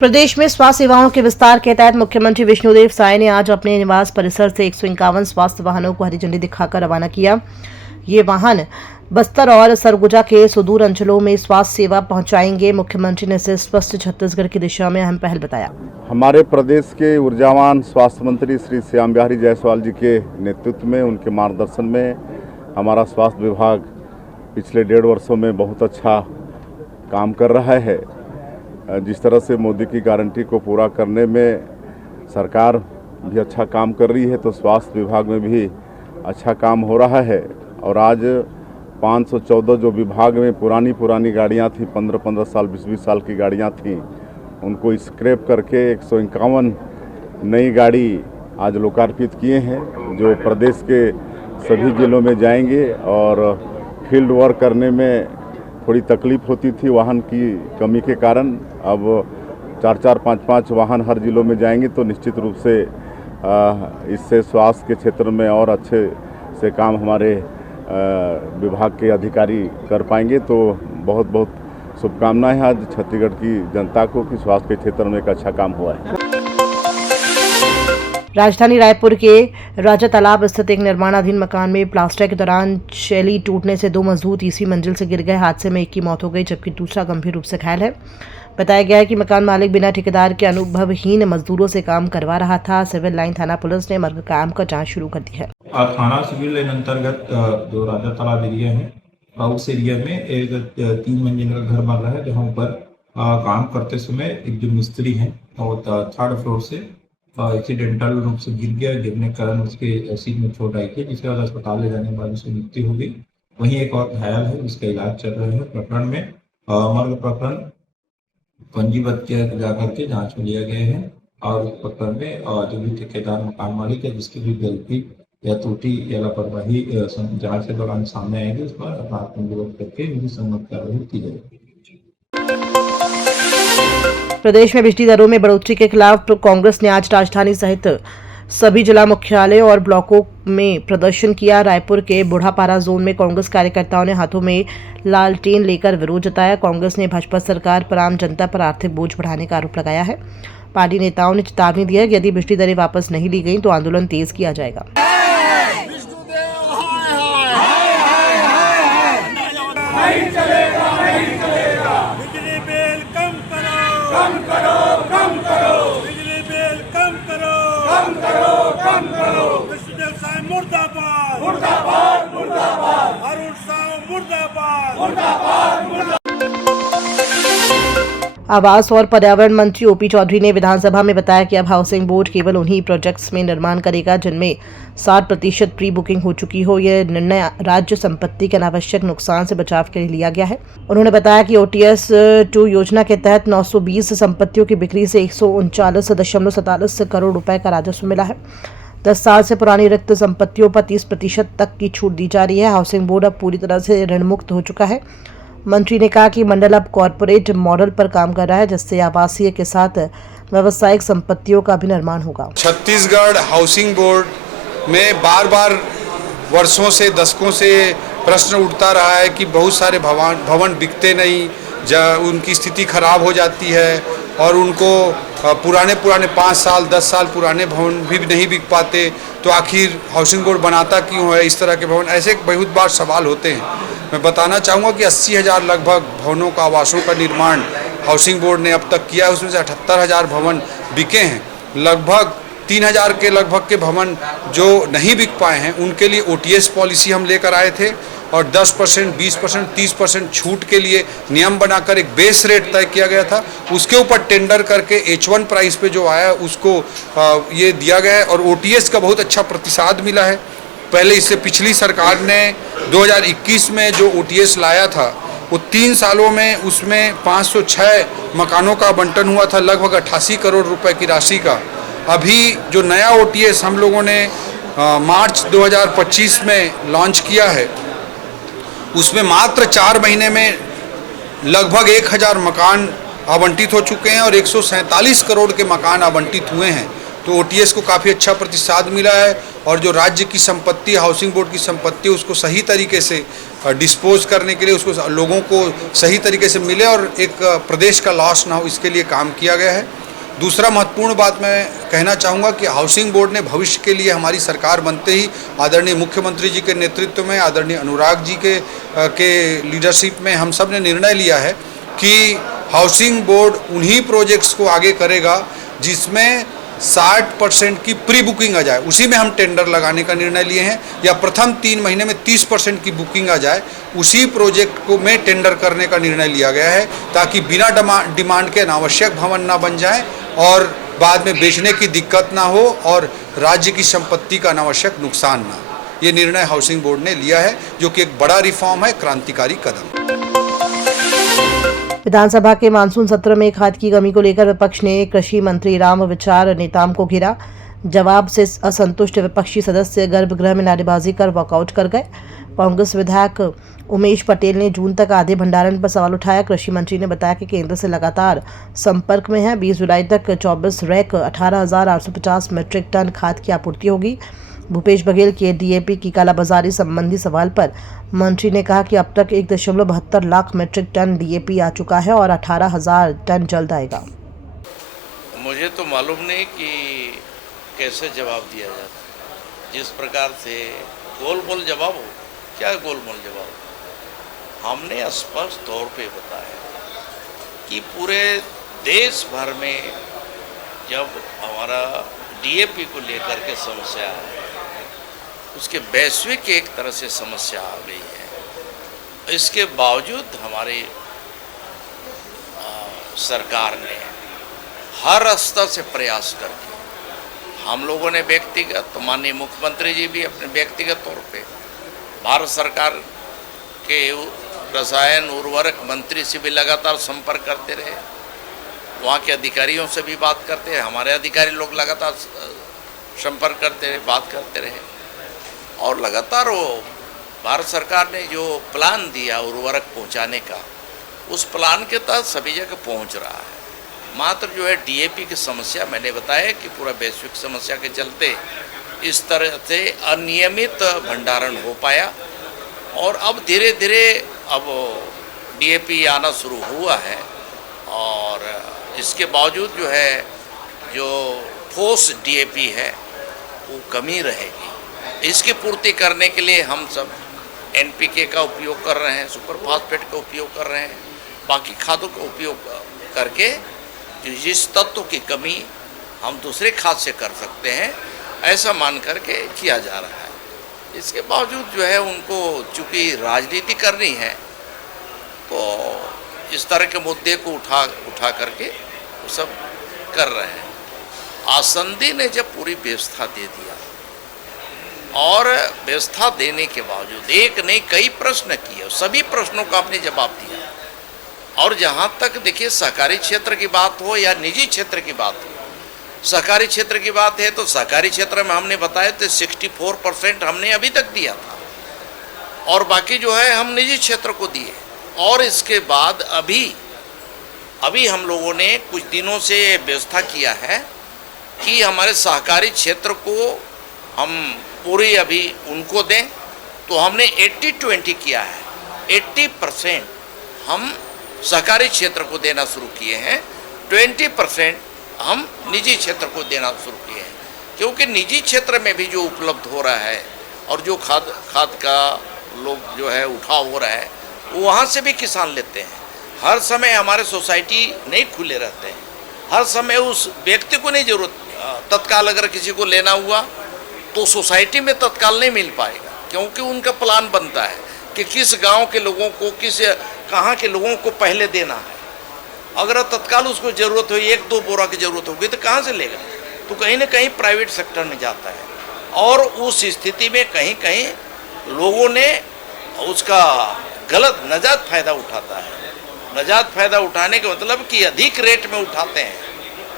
प्रदेश में स्वास्थ्य सेवाओं के विस्तार के तहत मुख्यमंत्री विष्णुदेव साय ने आज अपने निवास परिसर से 151 स्वास्थ्य वाहनों को हरी झंडी दिखाकर रवाना किया। ये वाहन बस्तर और सरगुजा के सुदूर अंचलों में स्वास्थ्य सेवा पहुंचाएंगे। मुख्यमंत्री ने इसे स्वस्थ छत्तीसगढ़ की दिशा में अहम पहल बताया। हमारे प्रदेश के ऊर्जावान स्वास्थ्य मंत्री श्री श्याम बिहारी जायसवाल जी के नेतृत्व में, उनके मार्गदर्शन में हमारा स्वास्थ्य विभाग पिछले 1.5 वर्षों में बहुत अच्छा काम कर रहा है। जिस तरह से मोदी की गारंटी को पूरा करने में सरकार भी अच्छा काम कर रही है, तो स्वास्थ्य विभाग में भी अच्छा काम हो रहा है। और आज 514 जो विभाग में पुरानी गाड़ियां थी, 15-15 साल 20-20 साल की गाड़ियां थी, उनको स्क्रैप करके 151 नई गाड़ी आज लोकार्पित किए हैं, जो प्रदेश के सभी जिलों में जाएंगे। और फील्ड वर्क करने में थोड़ी तकलीफ होती थी वाहन की कमी के कारण, अब 4-4, 5-5 वाहन हर जिलों में जाएंगे, तो निश्चित रूप से इससे स्वास्थ्य के क्षेत्र में और अच्छे से काम हमारे विभाग के अधिकारी कर पाएंगे। तो बहुत बहुत शुभकामनाएं आज छत्तीसगढ़ की जनता को कि स्वास्थ्य के क्षेत्र में एक अच्छा काम हुआ है। राजधानी रायपुर के राजा तालाब स्थित एक निर्माणाधीन मकान में प्लास्टर के दौरान शैली टूटने से 2 मजदूर तीसरी मंजिल से गिर गए। हादसे में एक की मौत हो गई, जबकि दूसरा गंभीर रूप से घायल है। बताया गया है कि मकान मालिक बिना ठेकेदार के अनुभवहीन मजदूरों से काम करवा रहा था। सिविल लाइन थाना पुलिस ने मर्ग काम का जांच शुरू कर दी है। थाना सिविल लाइन अंतर्गत जो राजा तालाब एरिया है, उस एरिया में एक 3 मंजिल का घर बन रहा है, जहाँ पर काम करते समय एक जो मिस्त्री है और 3rd फ्लोर से एक्सीडेंटल रूप से गिर गया। गिरने के कारण उसके सिर में चोट आई थी, जिसके बाद अस्पताल ले जाने के बाद उसकी मृत्यु हो गई। वहीं एक और घायल है, जिसका इलाज चल रहा है। प्रकरण में मर्ग प्रकरण पंजीबद्ध किया जाकर के जांच में लिया गया है। और उस प्रकरण में जो भी ठेकेदार मकान मालिक है, जिसकी भी गलती या त्रुटि या लापरवाही जांच के दौरान सामने आएगी, उस पर अपराध पंजीबद्ध करके उनकी सम्मत कार्रवाई की जाएगी। प्रदेश में बिजली दरों में बढ़ोतरी के खिलाफ कांग्रेस ने आज राजधानी सहित सभी जिला मुख्यालय और ब्लॉकों में प्रदर्शन किया। रायपुर के बूढ़ापारा जोन में कांग्रेस कार्यकर्ताओं ने हाथों में लालटेन लेकर विरोध जताया। कांग्रेस ने भाजपा सरकार पर आम जनता पर आर्थिक बोझ बढ़ाने का आरोप लगाया है। पार्टी नेताओं ने चेतावनी दी है कि यदि बिजली दरें वापस नहीं ली गई तो आंदोलन तेज किया जाएगा। मुर्दाबाद मुर्दाबाद मुर्दाबाद, अरुण साव मुर्दाबाद मुर्दाबाद। आवास और पर्यावरण मंत्री ओपी चौधरी ने विधानसभा में बताया कि अब हाउसिंग बोर्ड केवल उन्हीं प्रोजेक्ट्स में निर्माण करेगा जिनमें 60% प्री बुकिंग हो चुकी हो। यह निर्णय राज्य संपत्ति के अनावश्यक नुकसान से बचाव के लिए लिया गया है। उन्होंने बताया कि OTS 2 योजना के तहत 920 संपत्तियों की बिक्री से 139.47 करोड़ रुपए का राजस्व मिला है। 10 साल से पुरानी रिक्त संपत्तियों पर 30% तक की छूट दी जा रही है। हाउसिंग बोर्ड अब पूरी तरह से ऋण मुक्त हो चुका है। मंत्री ने कहा कि मंडल अब कॉरपोरेट मॉडल पर काम कर रहा है, जिससे आवासीय के साथ व्यावसायिक संपत्तियों का भी निर्माण होगा। छत्तीसगढ़ हाउसिंग बोर्ड में बार वर्षों से, दशकों से प्रश्न उठता रहा है कि बहुत सारे भवन बिकते नहीं, उनकी स्थिति खराब हो जाती है और उनको पुराने 5 साल 10 साल पुराने भवन भी नहीं बिक पाते, तो आखिर हाउसिंग बोर्ड बनाता क्यों है इस तरह के भवन? ऐसे बहुत बार सवाल होते हैं। मैं बताना चाहूँगा कि 80,000 लगभग भवनों का, आवासों का निर्माण हाउसिंग बोर्ड ने अब तक किया है। उसमें से 78,000 भवन बिके हैं। लगभग 3,000 के लगभग के भवन जो नहीं बिक पाए हैं, उनके लिए OTS पॉलिसी हम लेकर आए थे और 10%, 20%, 30% छूट के लिए नियम बनाकर एक बेस रेट तय किया गया था। उसके ऊपर टेंडर करके H1 प्राइस पे जो आया उसको ये दिया गया है और OTS का बहुत अच्छा प्रतिसाद मिला है। पहले इससे पिछली सरकार ने 2021 में जो OTS लाया था, वो 3 सालों में उसमें 506 मकानों का आवंटन हुआ था, लगभग 88 करोड़ रुपए की राशि का। अभी जो नया OTS हम लोगों ने मार्च 2025 में लॉन्च किया है, उसमें मात्र 4 महीने में लगभग 1000 मकान आवंटित हो चुके हैं और 147 करोड़ के मकान आवंटित हुए हैं। तो OTS को काफ़ी अच्छा प्रतिसाद मिला है और जो राज्य की संपत्ति, हाउसिंग बोर्ड की संपत्ति, उसको सही तरीके से डिस्पोज करने के लिए, उसको लोगों को सही तरीके से मिले और एक प्रदेश का लॉस ना हो, इसके लिए काम किया गया है। दूसरा महत्वपूर्ण बात मैं कहना चाहूँगा कि हाउसिंग बोर्ड ने भविष्य के लिए हमारी सरकार बनते ही आदरणीय मुख्यमंत्री जी के नेतृत्व में, आदरणीय अनुराग जी के लीडरशिप में हम सब ने निर्णय लिया है कि हाउसिंग बोर्ड उन्हीं प्रोजेक्ट्स को आगे करेगा जिसमें 60% की प्री बुकिंग आ जाए, उसी में हम टेंडर लगाने का निर्णय लिए हैं, या प्रथम 3 महीने में 30% की बुकिंग आ जाए, उसी प्रोजेक्ट को में टेंडर करने का निर्णय लिया गया है, ताकि बिना डिमांड के अनावश्यक भवन ना बन जाए और बाद में बेचने की दिक्कत ना हो और राज्य की संपत्ति का अनावश्यक नुकसान ना हो। ये निर्णय हाउसिंग बोर्ड ने लिया है, जो कि एक बड़ा रिफॉर्म है, क्रांतिकारी कदम। विधानसभा के मानसून सत्र में खाद की कमी को लेकर विपक्ष ने कृषि मंत्री रामविचार नेताम को घेरा। जवाब से असंतुष्ट विपक्षी सदस्य गर्भगृह में नारेबाजी कर वॉकआउट कर गए। कांग्रेस विधायक उमेश पटेल ने जून तक आधे भंडारण पर सवाल उठाया। कृषि मंत्री ने बताया कि केंद्र से लगातार संपर्क में है। 20 जुलाई तक 24 रैक 18,850 मीट्रिक टन खाद की आपूर्ति होगी। भूपेश बघेल के DAP की कालाबाजारी संबंधी सवाल पर मंत्री ने कहा कि अब तक 1.72 लाख मीट्रिक टन DAP आ चुका है और 18,000 टन जल्द आएगा। मुझे तो मालूम नहीं कि कैसे जवाब दिया जाता, जिस प्रकार से गोल जवाब हो। क्या गोल जवाब? हमने स्पष्ट तौर पे बताया कि पूरे देश भर में जब हमारा DAP को लेकर के समस्या है, उसके वैश्विक एक तरह से समस्या आ गई है। इसके बावजूद हमारी सरकार ने हर स्तर से प्रयास करके, हम लोगों ने व्यक्तिगत, तो माननीय मुख्यमंत्री जी भी अपने व्यक्तिगत तौर पे भारत सरकार के रसायन उर्वरक मंत्री से भी लगातार संपर्क करते रहे, वहाँ के अधिकारियों से भी बात करते रहे, हमारे अधिकारी लोग लगातार संपर्क करते रहे, बात करते रहे, और लगातार वो भारत सरकार ने जो प्लान दिया उर्वरक पहुंचाने का, उस प्लान के तहत सभी जगह पहुंच रहा है। मात्र जो है DAP की समस्या, मैंने बताया कि पूरा वैश्विक समस्या के चलते इस तरह से अनियमित भंडारण हो पाया, और अब धीरे धीरे अब DAP आना शुरू हुआ है, और इसके बावजूद जो है जो ठोस DAP है वो कमी रहेगी। इसकी पूर्ति करने के लिए हम सब NPK का उपयोग कर रहे हैं, सुपर फास्फेट का उपयोग कर रहे हैं, बाकी खादों का उपयोग करके जिस तत्व की कमी हम दूसरे खाद से कर सकते हैं, ऐसा मान करके किया जा रहा है। इसके बावजूद जो है उनको चूँकि राजनीति करनी है, तो इस तरह के मुद्दे को उठा करके वो सब कर रहे हैं। आसंदी ने जब पूरी व्यवस्था दे दिया, और व्यवस्था देने के बावजूद एक नहीं कई प्रश्न किए, सभी प्रश्नों का आपने जवाब दिया। और जहाँ तक देखिए सहकारी क्षेत्र की बात हो या निजी क्षेत्र की बात हो, सहकारी क्षेत्र की बात है तो सहकारी क्षेत्र में हमने बताया तो 64% हमने अभी तक दिया था, और बाकी जो है हम निजी क्षेत्र को दिए। और इसके बाद अभी हम लोगों ने कुछ दिनों से व्यवस्था किया है कि हमारे सहकारी क्षेत्र को हम पूरी अभी उनको दें, तो हमने 80-20 किया है। 80% हम सहकारी क्षेत्र को देना शुरू किए हैं, 20% हम निजी क्षेत्र को देना शुरू किए हैं, क्योंकि निजी क्षेत्र में भी जो उपलब्ध हो रहा है और जो खाद का लोग जो है उठाव हो रहा है, वो वहाँ से भी किसान लेते हैं। हर समय हमारे सोसाइटी नहीं खुले रहते हैं, हर समय उस व्यक्ति को नहीं जरूरत, तत्काल अगर किसी को लेना हुआ तो सोसाइटी में तत्काल नहीं मिल पाएगा, क्योंकि उनका प्लान बनता है कि किस गांव के लोगों को, कहाँ के लोगों को पहले देना है। अगर तत्काल उसको ज़रूरत हो, 1-2 बोरा की ज़रूरत होगी, तो कहाँ से लेगा? तो कहीं ना कहीं प्राइवेट सेक्टर में जाता है, और उस स्थिति में कहीं कहीं लोगों ने उसका गलत नाजायज़ फ़ायदा उठाता है। नाजायज़ फ़ायदा उठाने का मतलब कि अधिक रेट में उठाते हैं,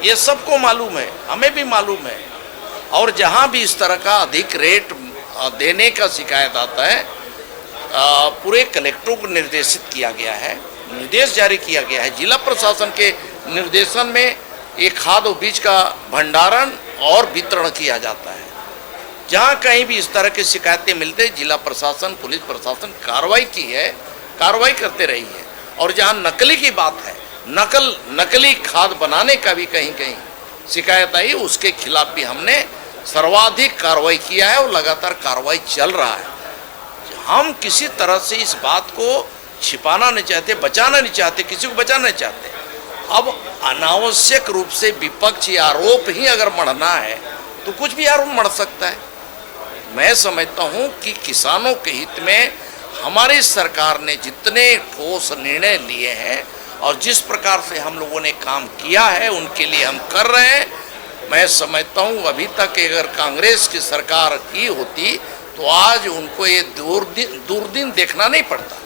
ये सबको मालूम है, हमें भी मालूम है। और जहाँ भी इस तरह का अधिक रेट देने का शिकायत आता है, पूरे कलेक्टरों को निर्देशित किया गया है, निर्देश जारी किया गया है, जिला प्रशासन के निर्देशन में ये खाद और बीज का भंडारण और वितरण किया जाता है। जहाँ कहीं भी इस तरह की शिकायतें मिलते जिला प्रशासन पुलिस प्रशासन कार्रवाई की है, कार्रवाई करते रही है। और जहाँ नकली की बात है, नकली खाद बनाने का भी कहीं कहीं शिकायत आई, उसके खिलाफ भी हमने सर्वाधिक कार्रवाई किया है और लगातार कार्रवाई चल रहा है। हम किसी तरह से इस बात को छिपाना नहीं चाहते, बचाना नहीं चाहते, किसी को बचाना नहीं चाहते। अब अनावश्यक रूप से विपक्षी आरोप ही अगर मढ़ना है तो कुछ भी आरोप मढ़ सकता है। मैं समझता हूं कि किसानों के हित में हमारी सरकार ने जितने ठोस निर्णय लिए हैं और जिस प्रकार से हम लोगों ने काम किया है उनके लिए हम कर रहे हैं। मैं समझता हूं अभी तक अगर कांग्रेस की सरकार की होती तो आज उनको ये दूरदीन देखना नहीं पड़ता।